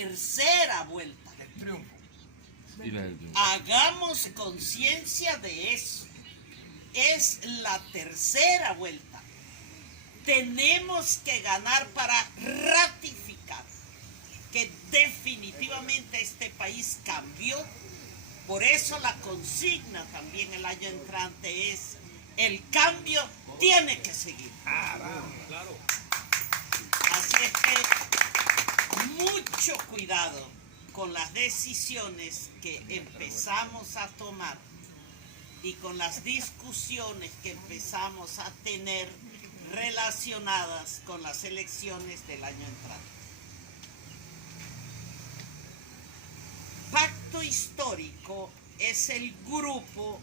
tercera vuelta. El triunfo. Hagamos conciencia de eso. Es la tercera vuelta. Tenemos que ganar para ratificar que definitivamente este país cambió. Por eso la consigna también el año entrante es: el cambio tiene que seguir. Claro. Así es que mucho cuidado con las decisiones que empezamos a tomar y con las discusiones que empezamos a tener relacionadas con las elecciones del año entrante. Pacto Histórico es el grupo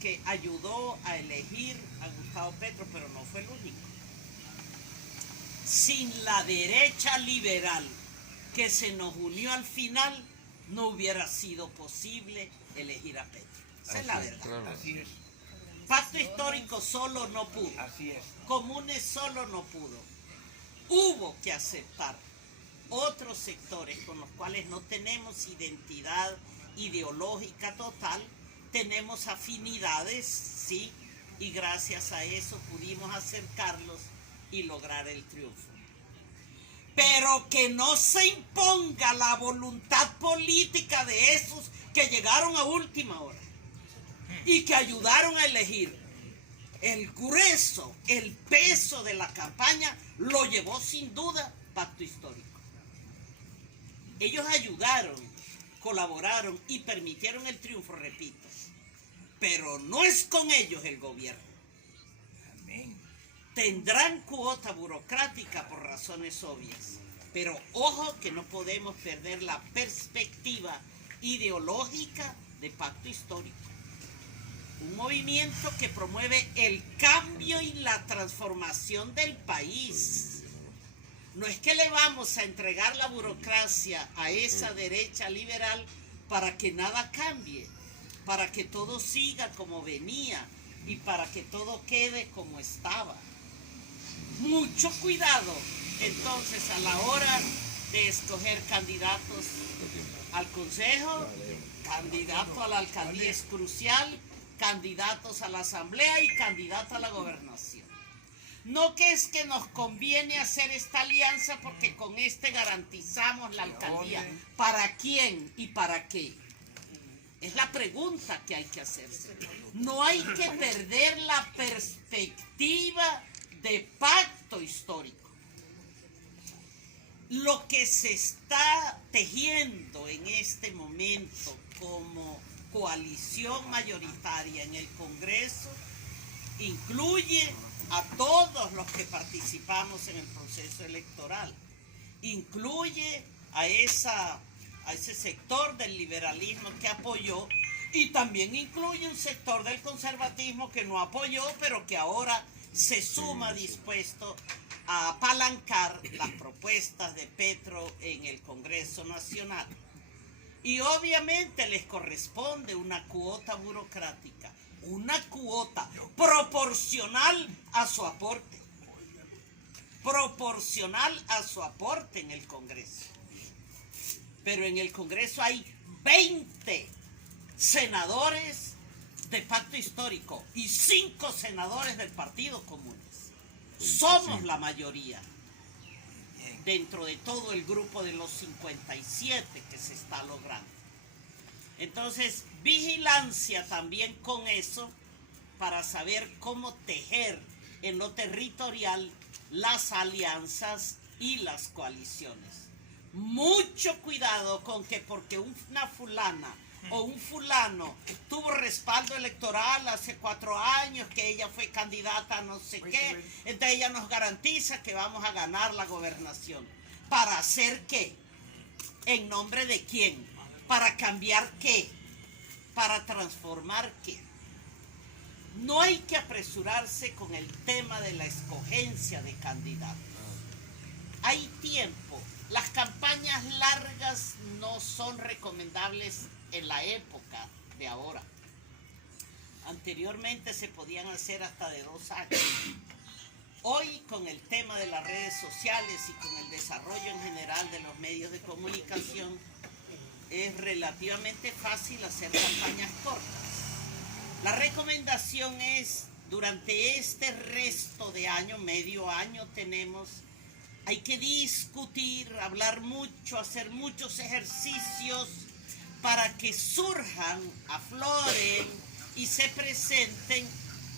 que ayudó a elegir a Gustavo Petro, pero no fue el único. Sin la derecha liberal que se nos unió al final, no hubiera sido posible elegir a Petro. Esa es la verdad. Claro. Así es. Pacto Histórico solo no pudo. Así es. Comunes solo no pudo. Hubo que aceptar otros sectores con los cuales no tenemos identidad ideológica total, tenemos afinidades, sí, y gracias a eso pudimos acercarlos y lograr el triunfo. Pero que no se imponga la voluntad política de esos que llegaron a última hora y que ayudaron a elegir. El grueso, el peso de la campaña lo llevó sin duda Pacto Histórico. Ellos ayudaron, colaboraron y permitieron el triunfo, repito. Pero no es con ellos el gobierno. Amén. Tendrán cuota burocrática por razones obvias. Pero ojo que no podemos perder la perspectiva ideológica de Pacto Histórico. Un movimiento que promueve el cambio y la transformación del país. No es que le vamos a entregar la burocracia a esa derecha liberal para que nada cambie, para que todo siga como venía y para que todo quede como estaba. Mucho cuidado entonces a la hora de escoger candidatos al consejo, candidato a la alcaldía es crucial, candidatos a la asamblea y candidato a la gobernación. No que es que nos conviene hacer esta alianza porque con este garantizamos la alcaldía. ¿Para quién y para qué? Es la pregunta que hay que hacerse. No hay que perder la perspectiva de Pacto Histórico. Lo que se está tejiendo en este momento como coalición mayoritaria en el Congreso incluye a todos los que participamos en el proceso electoral, incluye a ese sector del liberalismo que apoyó y también incluye un sector del conservatismo que no apoyó, pero que ahora se suma dispuesto a apalancar las propuestas de Petro en el Congreso Nacional. Y obviamente les corresponde una cuota burocrática, una cuota proporcional a su aporte. Proporcional a su aporte en el Congreso. Pero en el Congreso hay 20 senadores de Pacto Histórico y 5 senadores del Partido Comunes. Somos la mayoría dentro de todo el grupo de los 57 que se está logrando. Entonces, vigilancia también con eso para saber cómo tejer en lo territorial las alianzas y las coaliciones. Mucho cuidado con que porque una fulana o un fulano tuvo respaldo electoral hace 4 años, que ella fue candidata a no sé qué, entonces ella nos garantiza que vamos a ganar la gobernación. ¿Para hacer qué? ¿En nombre de quién? ¿Para cambiar qué? ¿Para transformar qué? No hay que apresurarse con el tema de la escogencia de candidatos. Hay tiempo. Las campañas largas no son recomendables en la época de ahora. Anteriormente se podían hacer hasta de 2 años. Hoy, con el tema de las redes sociales y con el desarrollo en general de los medios de comunicación, es relativamente fácil hacer campañas cortas. La recomendación es, durante este resto de año, medio año tenemos, hay que discutir, hablar mucho, hacer muchos ejercicios para que surjan, afloren y se presenten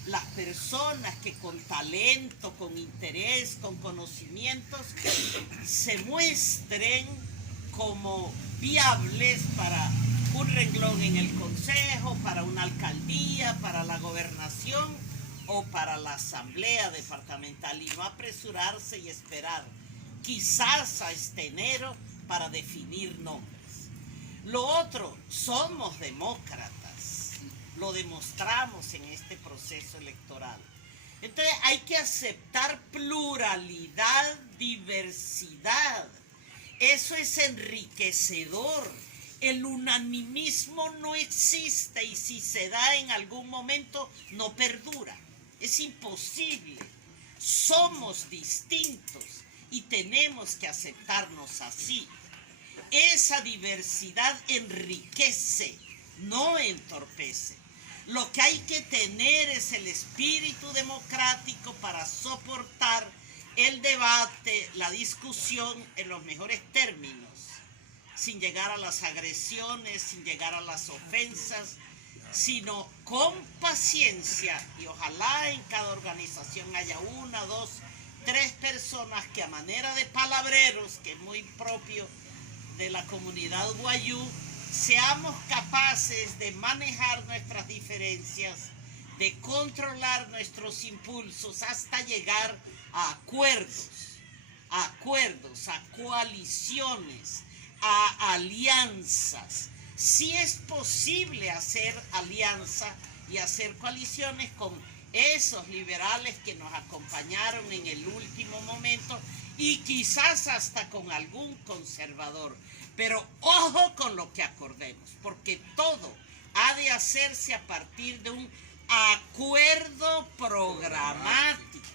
las personas que con talento, con interés, con conocimientos, se muestren como viables para un renglón en el consejo, para una alcaldía, para la gobernación o para la asamblea departamental, y no apresurarse y esperar quizás a este enero para definir nombres. Lo otro, somos demócratas, lo demostramos en este proceso electoral. Entonces hay que aceptar pluralidad, diversidad. Eso es enriquecedor. El unanimismo no existe y si se da en algún momento no perdura. Es imposible. Somos distintos y tenemos que aceptarnos así. Esa diversidad enriquece, no entorpece. Lo que hay que tener es el espíritu democrático para soportar el debate, la discusión en los mejores términos, sin llegar a las agresiones, sin llegar a las ofensas, sino con paciencia, y ojalá en cada organización haya 1, 2, 3 personas que a manera de palabreros, que es muy propio de la comunidad guayú, seamos capaces de manejar nuestras diferencias, de controlar nuestros impulsos hasta llegar a acuerdos, a coaliciones, a alianzas. Sí es posible hacer alianza y hacer coaliciones con esos liberales que nos acompañaron en el último momento y quizás hasta con algún conservador. Pero ojo con lo que acordemos, porque todo ha de hacerse a partir de un acuerdo programático.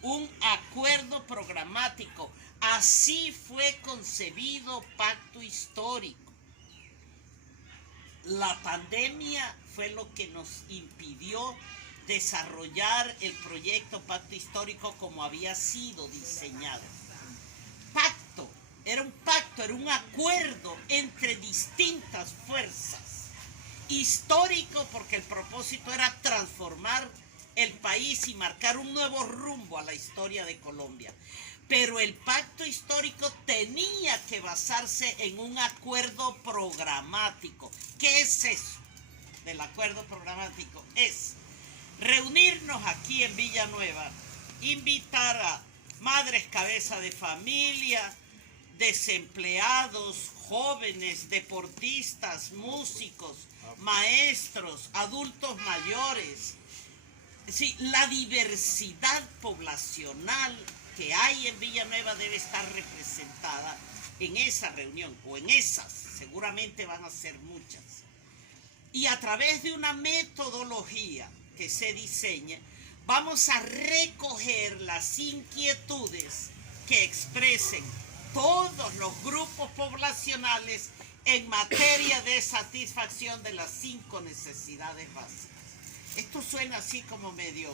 Un acuerdo programático. Así fue concebido Pacto Histórico. La pandemia fue lo que nos impidió desarrollar el proyecto Pacto Histórico como había sido diseñado. Pacto, era un acuerdo entre distintas fuerzas. Histórico porque el propósito era transformar el país y marcar un nuevo rumbo a la historia de Colombia. Pero el pacto histórico tenía que basarse en un acuerdo programático. ¿Qué es eso del acuerdo programático? Es reunirnos aquí en Villanueva, invitar a madres cabeza de familia, desempleados, jóvenes, deportistas, músicos, maestros, adultos mayores. Sí, la diversidad poblacional que hay en Villanueva debe estar representada en esa reunión, o en esas, seguramente van a ser muchas. Y a través de una metodología que se diseñe, vamos a recoger las inquietudes que expresen todos los grupos poblacionales en materia de satisfacción de las 5 necesidades básicas. Esto suena así como medio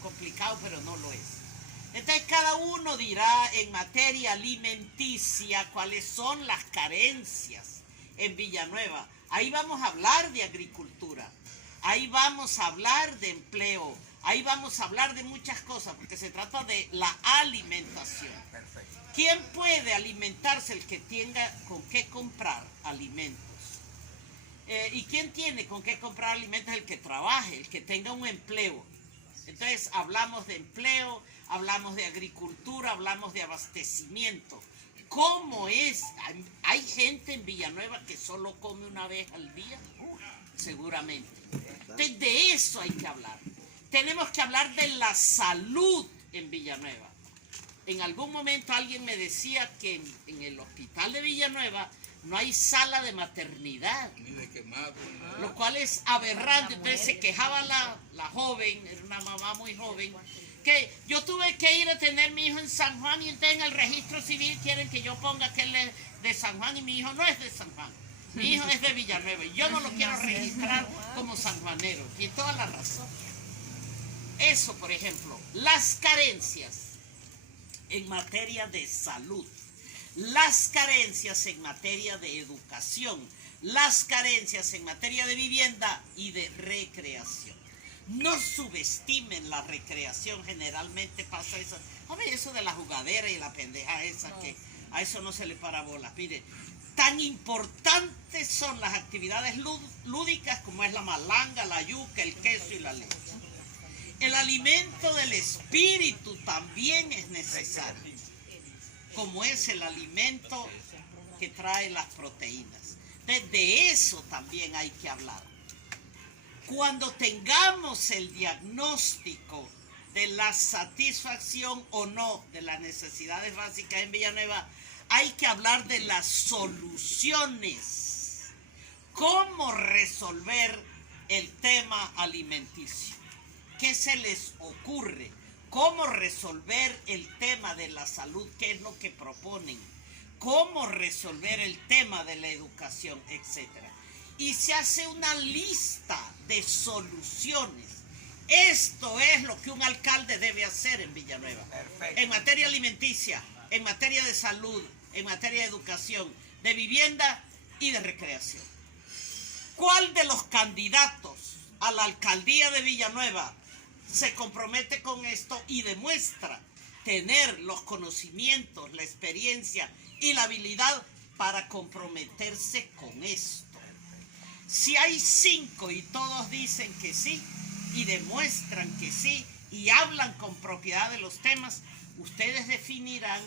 complicado, pero no lo es. Entonces cada uno dirá en materia alimenticia cuáles son las carencias en Villanueva. Ahí vamos a hablar de agricultura, ahí vamos a hablar de empleo, ahí vamos a hablar de muchas cosas, porque se trata de la alimentación. ¿Quién puede alimentarse? El que tenga con qué comprar alimentos. ¿Y quién tiene con qué comprar alimentos? El que trabaje, el que tenga un empleo. Entonces hablamos de empleo, hablamos de agricultura, hablamos de abastecimiento. ¿Cómo es? ¿Hay gente en Villanueva que solo come una vez al día? Seguramente. Entonces de eso hay que hablar. Tenemos que hablar de la salud en Villanueva. En algún momento alguien me decía que en el hospital de Villanueva no hay sala de maternidad, lo cual es aberrante. Entonces se quejaba la joven, era una mamá muy joven, que yo tuve que ir a tener mi hijo en San Juan y entonces en el registro civil quieren que yo ponga que él es de San Juan y mi hijo no es de San Juan. Mi hijo es de Villanueva y yo no lo quiero registrar como sanjuanero. Y toda la razón. Eso, por ejemplo, las carencias en materia de salud, las carencias en materia de educación, las carencias en materia de vivienda y de recreación. No subestimen la recreación, generalmente pasa eso. Hombre, eso de la jugadera y la pendeja esa, que a eso no se le para bolas. Mire, tan importantes son las actividades lúdicas como es la malanga, la yuca, el queso y la leche. El alimento del espíritu también es necesario, como es el alimento que trae las proteínas. De eso también hay que hablar. Cuando tengamos el diagnóstico de la satisfacción o no de las necesidades básicas en Villanueva, hay que hablar de las soluciones. ¿Cómo resolver el tema alimenticio? ¿Qué se les ocurre? ¿Cómo resolver el tema de la salud? ¿Qué es lo que proponen? ¿Cómo resolver el tema de la educación, etcétera? Y se hace una lista de soluciones. Esto es lo que un alcalde debe hacer en Villanueva. Perfecto. En materia alimenticia, en materia de salud, en materia de educación, de vivienda y de recreación. ¿Cuál de los candidatos a la alcaldía de Villanueva se compromete con esto y demuestra tener los conocimientos, la experiencia y la habilidad para comprometerse con esto? Si hay 5 y todos dicen que sí y demuestran que sí y hablan con propiedad de los temas, ustedes definirán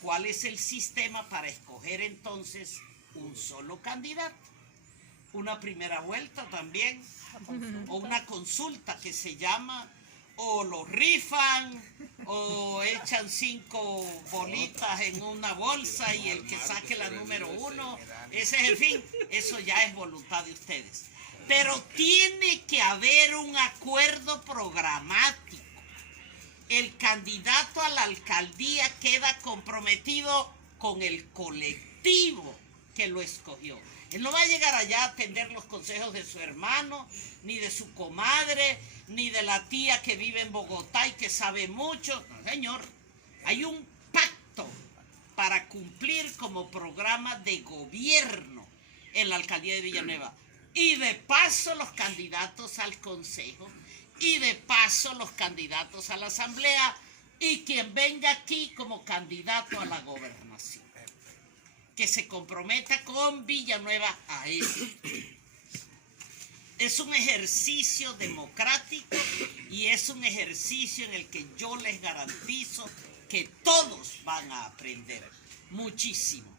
cuál es el sistema para escoger entonces un solo candidato. Una primera vuelta también, o una consulta que se llama, o lo rifan, o echan 5 bolitas en una bolsa y el que saque la número 1, ese es el fin, eso ya es voluntad de ustedes. Pero tiene que haber un acuerdo programático. El candidato a la alcaldía queda comprometido con el colectivo que lo escogió. Él no va a llegar allá a atender los consejos de su hermano, ni de su comadre, ni de la tía que vive en Bogotá y que sabe mucho. No, señor, hay un pacto para cumplir como programa de gobierno en la alcaldía de Villanueva. Y de paso los candidatos al consejo, y de paso los candidatos a la asamblea, y quien venga aquí como candidato a la gobernación. Que se comprometa con Villanueva a eso. Es un ejercicio democrático y es un ejercicio en el que yo les garantizo que todos van a aprender muchísimo.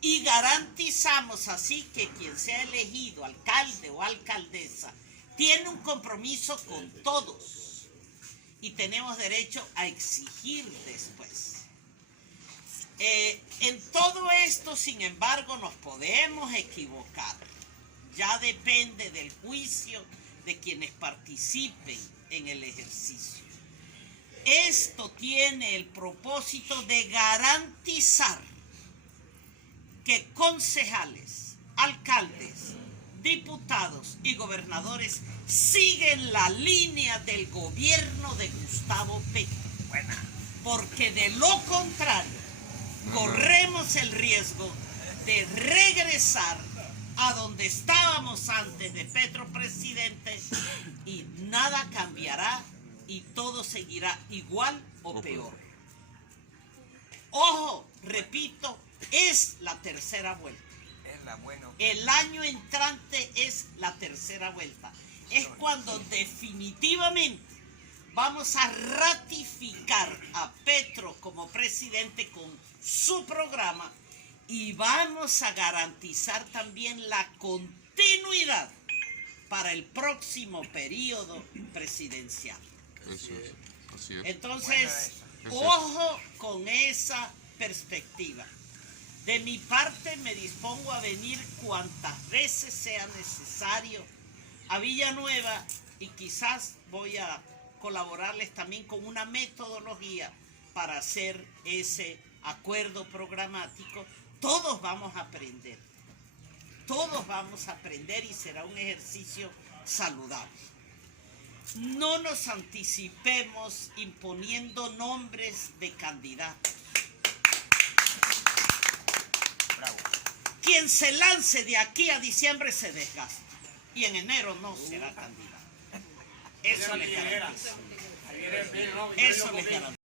Y garantizamos así que quien sea elegido alcalde o alcaldesa tiene un compromiso con todos y tenemos derecho a exigir después. En todo esto, sin embargo, nos podemos equivocar. Ya depende del juicio de quienes participen en el ejercicio. Esto tiene el propósito de garantizar que concejales, alcaldes, diputados y gobernadores siguen la línea del gobierno de Gustavo Petro. Porque de lo contrario, corremos el riesgo de regresar a donde estábamos antes de Petro presidente y nada cambiará y todo seguirá igual o peor. Ojo, repito, es la tercera vuelta. El año entrante es la tercera vuelta. Es cuando definitivamente vamos a ratificar a Petro como presidente con su programa y vamos a garantizar también la continuidad para el próximo periodo presidencial. Eso es, así es. Entonces, ojo con esa perspectiva. De mi parte me dispongo a venir cuantas veces sea necesario a Villanueva y quizás voy a colaborarles también con una metodología para hacer ese acuerdo programático. Todos vamos a aprender. Todos vamos a aprender y será un ejercicio saludable. No nos anticipemos imponiendo nombres de candidatos. Bravo. Quien se lance de aquí a diciembre se desgasta y en enero no será candidato. Eso les garantizo. Eso les garantizo.